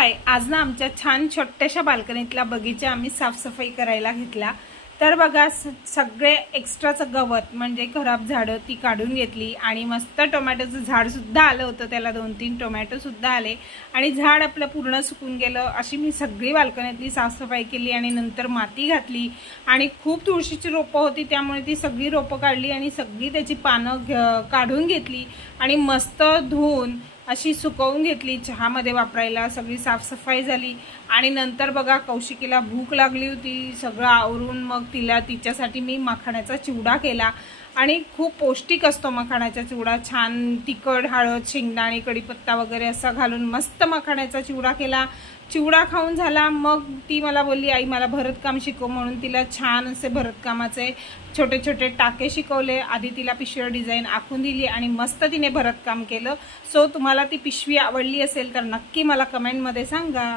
हाय, आज ना आमच्या छान छोट्याशा बाल्कनीतला बगीचा आम्ही साफसफाई करायला घेतला। तर बघा सगळे एक्स्ट्राचं गवत म्हणजे खराब झाडं ती काढून घेतली आणि मस्त टोमॅटोचं झाडसुद्धा आलं होतं, त्याला 2-3 टोमॅटोसुद्धा आले आणि झाड आपलं पूर्ण सुकून गेलं। अशी मी सगळी बाल्कनीतली साफसफाई केली आणि नंतर माती घातली आणि खूप तुळशीची रोपं होती त्यामुळे ती सगळी रोपं काढली आणि सगळी त्याची पानं काढून घेतली आणि मस्त धुवून अशी सुकवून घेतली, चहामध्ये वापरायला। सगळी साफसफाई झाली आणि नंतर बघा कौशिकीला भूक लागली होती, सगळं आवरून मग तिच्यासाठी मी मखाण्याचा चिवडा केला आणि खूप पौष्टिक असतो मखाण्याचा चिवडा। छान तिखट, हळद, शेंगदाणे, कढीपत्ता वगैरे असं घालून मस्त मखाण्याचा चिवडा केला। चिवडा खाऊन झाला मग ती मला बोलली, आई मला भरतकाम शिकव, म्हणून तिला छान असे भरतकामाचे छोटे छोटे टाके शिकवले। आधी तिला पिशवीवर डिझाईन आखून दिली आणि मस्त तिने भरतकाम केलं। सो तुम्हाला ती पिशवी आवडली असेल तर नक्की मला कमेंटमध्ये सांगा।